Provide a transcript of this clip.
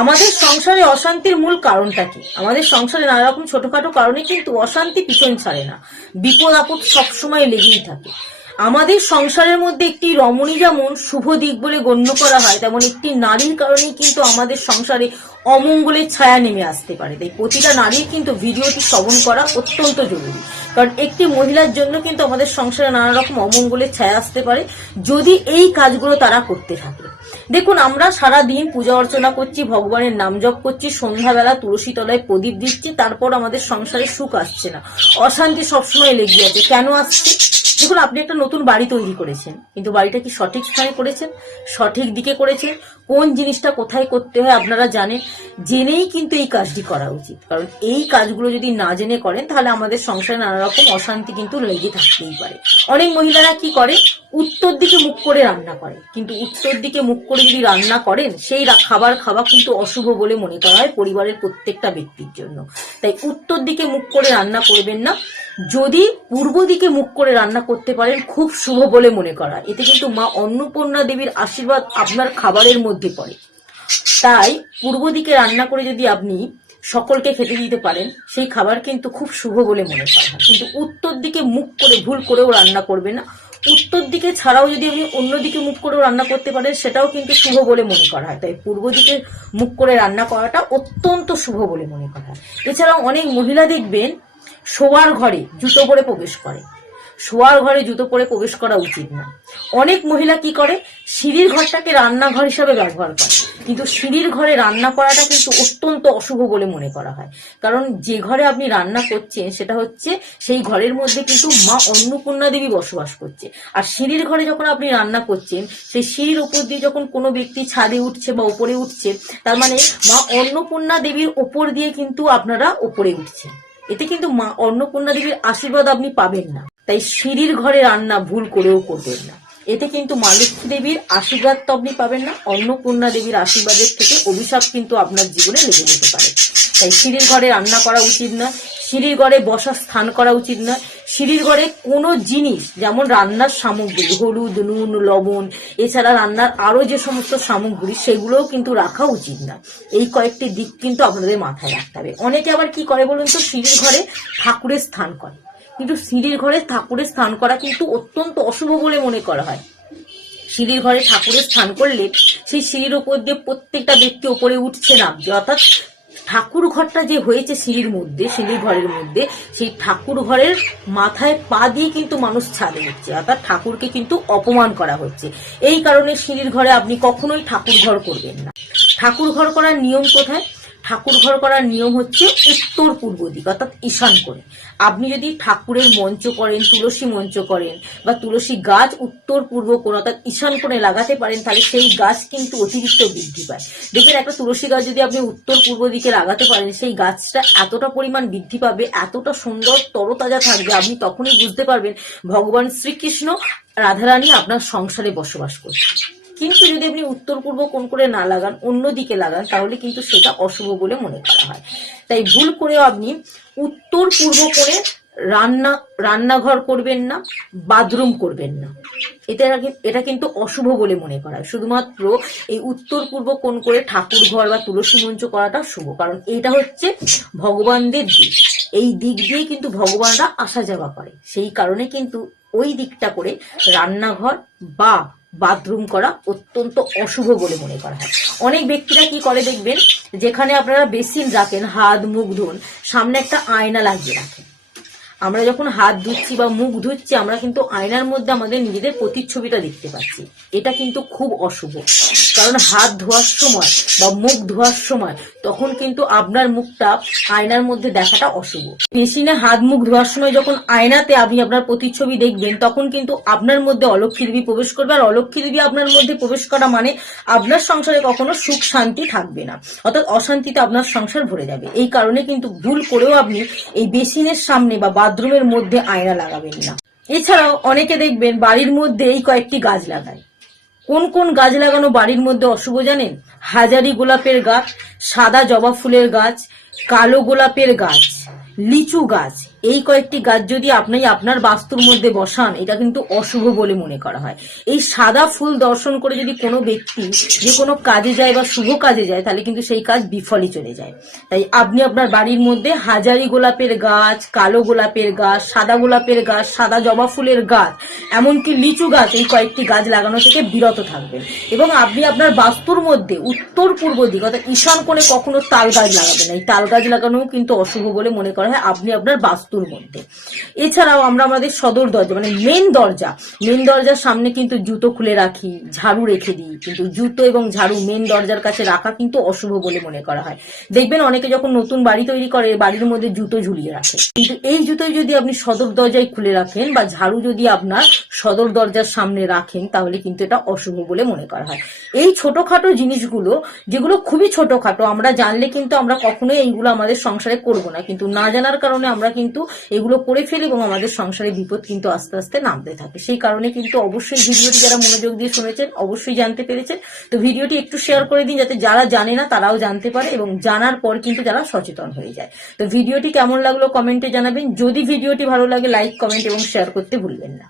আমাদের সংসারে অশান্তির মূল কারণটা কি? আমাদের সংসারে নানা রকম ছোটখাটো কারণে কিন্তু অশান্তি পিছন ছাড়ে না, বিপদ আপদ সবসময় লেগেই থাকে। আমাদের সংসারের মধ্যে একটি রমণী যেমন শুভ দিক বলে গণ্য করা হয়, তেমন একটি নারীর কারণেই কিন্তু আমাদের সংসারে অমঙ্গলের ছায়া নেমে আসতে পারে। তাই প্রতিটা নারীর কিন্তু ভিডিওটি শ্রবণ করা অত্যন্ত জরুরি, কারণ একটি মহিলার জন্য কিন্তু আমাদের সংসারে নানা রকম অমঙ্গলের ছায়া আসতে পারে যদি এই কাজগুলো তারা করতে থাকে। দেখুন, আমরা সারা দিন পূজা অর্চনা করছি, ভগবানের নাম জপ করছি, সন্ধ্যাবেলা তুলসী তলায় প্রদীপ দিচ্ছি, তারপর আমাদের সংসারে সুখ আসছে না, অশান্তি সবসময় লেগে আছে। কেন আসছে? দেখুন, আপনি একটা নতুন বাড়ি তৈরি করেছেন, কিন্তু বাড়িটা কি সঠিক স্থানে করেছেন, সঠিক দিকে করেছেন? কোন জিনিসটা কোথায় করতে হয় আপনারা জানেন। জেনেই কিন্তু এই কাজটি করা উচিত, কারণ এই কাজগুলো যদি না জেনে করেন তাহলে আমাদের সংসারে নানা রকম অশান্তি কিন্তু লেগে থাকতেই পারে। অনেক মহিলারা কি করে, উত্তর দিকে মুখ করে রান্না করে, কিন্তু উত্তর দিকে মুখ করে যদি রান্না করেন সেই খাবার খাওয়া কিন্তু অশুভ বলে মনে করা হয় পরিবারের প্রত্যেকটা ব্যক্তির জন্য। তাই উত্তর দিকে মুখ করে রান্না করবেন না। যদি পূর্ব দিকে মুখ করে রান্না করতে পারেন খুব শুভ বলে মনে করা, এতে কিন্তু মা অন্নপূর্ণা দেবীর আশীর্বাদ আপনার খাবারের মধ্যে পড়ে। তাই পূর্ব দিকে রান্না করে যদি আপনি সকলকে খেতে দিতে পারেন সেই খাবার কিন্তু খুব শুভ বলে মনে করা হয়। কিন্তু উত্তর দিকে মুখ করে ভুল করেও রান্না করবে না। উত্তর দিকে ছাড়াও যদি আপনি অন্যদিকে মুখ করেও রান্না করতে পারেন সেটাও কিন্তু শুভ বলে মনে করা হয়। তাই পূর্ব দিকে মুখ করে রান্না করাটা অত্যন্ত শুভ বলে মনে করা হয়। এছাড়াও অনেক মহিলা দেখবেন শোয়ার ঘরে জুতো পরে প্রবেশ করে। শোয়ার ঘরে জুতো পরে প্রবেশ করা উচিত না। অনেক মহিলা কি করে, সিঁড়ির ঘরটাকে রান্নাঘর হিসাবে ব্যবহার করে, কিন্তু সিঁড়ির ঘরে রান্না করাটা কিন্তু অত্যন্ত অশুভ বলে মনে করা হয়। কারণ যে ঘরে আপনি রান্না করছেন সেটা হচ্ছে সেই ঘরের মধ্যে কিন্তু মা অন্নপূর্ণা দেবী বসবাস করছে। আর সিঁড়ির ঘরে যখন আপনি রান্না করছেন, সেই সিঁড়ির উপর দিয়ে যখন কোনো ব্যক্তি ছাদে উঠছে বা উপরে উঠছে, তার মানে মা অন্নপূর্ণা দেবীর ওপর দিয়ে কিন্তু আপনারা ওপরে উঠছেন। এতে কিন্তু মা অন্নপূর্ণা দেবীর আশীর্বাদ আপনি পাবেন না। তাই সিঁড়ির ঘরে রান্না ভুল করেও করবেন না। এতে কিন্তু মা লক্ষ্মী দেবীর আশীর্বাদ তো আপনি পাবেন না, অন্নপূর্ণা দেবীর আশীর্বাদের থেকে অভিশাপ কিন্তু আপনার জীবনে লেগে যেতে পারে। তাই সিঁড়ির ঘরে রান্না করা উচিত না, সিঁড়ির ঘরে বসার স্থান করা উচিত না। সিঁড়ির ঘরে কোনো জিনিস, যেমন রান্নার সামগ্রী, হলুদ, নুন, লবণ, এছাড়া রান্নার আরো যে সমস্ত সামগ্রী সেগুলোও কিন্তু রাখা উচিত না। এই কয়েকটি দিক কিন্তু আপনাদের মাথায় রাখতে হবে। অনেকে আবার কি করে বলুন তো, সিঁড়ির ঘরে ঠাকুরের স্থান করে, কিন্তু সিঁড়ির ঘরে ঠাকুরের স্থান করা কিন্তু অত্যন্ত অশুভ বলে মনে করা হয়। সিঁড়ির ঘরে ঠাকুরের স্থান করলে সেই সিঁড়ির উপর দিয়ে প্রত্যেকটা ব্যক্তি ওপরে উঠছে না, অর্থাৎ ঠাকুর ঘরটা যে হয়েছে সিঁড়ির মধ্যে, সিঁড়ির ঘরের মধ্যে, সেই ঠাকুর ঘরের মাথায় পা দিয়ে কিন্তু মানুষ ছাদে উঠছে, অর্থাৎ ঠাকুরকে কিন্তু অপমান করা হচ্ছে। এই কারণে সিঁড়ির ঘরে আপনি কখনোই ঠাকুর ঘর করবেন না। ঠাকুর ঘর করার নিয়ম কোথায়? ঠাকুর ঘর করার নিয়ম হচ্ছে উত্তর পূর্ব দিক, অর্থাৎ ঈশান করে। আপনি যদি ঠাকুরের মঞ্চ করেন, তুলসী মঞ্চ করেন, বা তুলসী গাছ উত্তর পূর্ব কোণ অর্থাৎ ঈশান কোণে লাগাতে পারেন, তাহলে সেই গাছ কিন্তু অতিরিক্ত বৃদ্ধি পায়। দেখবেন একটা তুলসী গাছ যদি আপনি উত্তর পূর্ব দিকে লাগাতে পারেন, সেই গাছটা এতটা পরিমাণ বৃদ্ধি পাবে, এতটা সুন্দর তরতাজা থাকবে, আপনি তখনই বুঝতে পারবেন ভগবান শ্রীকৃষ্ণ, রাধারানী আপনার সংসারে বসবাস করছে। কিন্তু যদি আপনি উত্তর পূর্ব কোণ করে না লাগান, অন্যদিকে লাগান, তাহলে কিন্তু সেটা অশুভ বলে মনে করা হয়। তাই ভুল করেও আপনি উত্তর পূর্ব কোণে রান্নাঘর করবেন না, বাথরুম করবেন না। এটা কিন্তু অশুভ বলে মনে করা হয়। শুধুমাত্র এই উত্তর পূর্ব কোণ করে ঠাকুর ঘর বা তুলসী মঞ্চ করাটা শুভ, কারণ এটা হচ্ছে ভগবানদের দিক। এই দিক দিয়ে কিন্তু ভগবানরা আসা যাওয়া করে, সেই কারণে কিন্তু ওই দিকটা করে রান্নাঘর বা বাথরুম করা অত্যন্ত অশুভ বলে মনে করা হয়। অনেক ব্যক্তিরা কি করে দেখবেন, যেখানে আপনারা বেসিন রাখেন, হাত মুখ ধোন, সামনে একটা আয়না লাগিয়ে রাখেন। আমরা যখন হাত ধুচ্ছি বা মুখ ধুচ্ছি, আমরা কিন্তু আয়নার মধ্যে আমাদের নিজেদের প্রতিচ্ছবিটা দেখতে পাচ্ছি। এটা কিন্তু খুব অশুভ, কারণ হাত ধোয়ার সময় বা মুখ ধোয়ার সময় তখন কিন্তু আপনার মুখটা আয়নার মধ্যে দেখাটা অশুভ। মেশিনে হাত মুখ ধোয়ার সময় যখন আয়নাতে আপনি আপনার প্রতিচ্ছবি দেখবেন, তখন কিন্তু আপনার মধ্যে অলক্ষ্মী দেবী প্রবেশ করবে, আর অলক্ষ্মী দেবী আপনার মধ্যে প্রবেশ করা মানে আপনার সংসারে কখনো সুখ শান্তি থাকবে না, অর্থাৎ অশান্তিতে আপনার সংসার ভরে যাবে। এই কারণে কিন্তু ভুল করেও আপনি এই বেসিনের সামনে বা বাথরুমের মধ্যে আয়না লাগাবেন না। এছাড়াও অনেকে দেখবেন বাড়ির মধ্যে এই কয়েকটি গাছ লাগায়। কোন কোন গাছ লাগানো বাড়ির মধ্যে অশুভ জানেন? হাজারি গোলাপের গাছ, সাদা জবা ফুলের গাছ, কালো গোলাপের গাছ, লিচু গাছ, এই কয়েকটি গাছ যদি আপনি আপনার বাস্তুর মধ্যে বসান, এটা কিন্তু অশুভ বলে মনে করা হয়। এই সাদা ফুল দর্শন করে যদি কোনো ব্যক্তি যে কোনো কাজে যায় বা শুভ কাজে যায়, তাহলে কিন্তু সেই কাজ বিফলে চলে যায়। তাই আপনি আপনার বাড়ির মধ্যে হাজারি গোলাপের গাছ, কালো গোলাপের গাছ, সাদা গোলাপের গাছ, সাদা জবা ফুলের গাছ, এমনকি লিচু গাছ, এই কয়েকটি গাছ লাগানো থেকে বিরত থাকবেন। এবং আপনি আপনার বাস্তুর মধ্যে উত্তর পূর্ব দিক অর্থাৎ ঈশান কোণে কখনো তাল গাছ লাগাবেন না। এই তাল গাছ লাগানোও কিন্তু অশুভ বলে মনে করা হয় আপনি আপনার বাস্তুর মধ্যে। এছাড়াও আমরা আমাদের সদর দরজা মানে মেন দরজার সামনে কিন্তু জুতো খুলে রাখি, ঝাড়ু রেখে দিই, কিন্তু জুতো এবং ঝাড়ু মেন দরজার কাছে রাখা কিন্তু অশুভ বলে মনে করা হয়। দেখবেন অনেকে যখন নতুন বাড়ি তৈরি করে বাড়ির মধ্যে জুতো ঝুলিয়ে রাখে, কিন্তু এই জুতোই যদি আপনি সদর দরজায় খুলে রাখেন বা ঝাড়ু যদি আপনার সদর দরজার সামনে রাখেন, তাহলে কিন্তু এটা অশুভ বলে মনে করা হয়। এই ছোটখাটো জিনিসগুলো, যেগুলো খুবই ছোটখাটো, আমরা জানলে কিন্তু আমরা কখনোই এইগুলো আমাদের সংসারে করব না, কিন্তু না জানার কারণে আমরা কিন্তু এগুলো করে ফেলি এবং আমাদের সংসারে বিপদ কিন্তু আস্তে আস্তে নামতে থাকে। সেই কারণে কিন্তু অবশ্যই ভিডিওটি যারা মনোযোগ দিয়ে শুনেছেন অবশ্যই জানতে পেরেছেন। তো ভিডিওটি একটু শেয়ার করে দিন, যাতে যারা জানে না তারাও জানতে পারে এবং জানার পর কিন্তু যারা সচেতন হয়ে যায়। তো ভিডিওটি কেমন লাগলো কমেন্টে জানাবেন। যদি ভিডিওটি ভালো লাগে লাইক, কমেন্ট এবং শেয়ার করতে ভুলবেন না।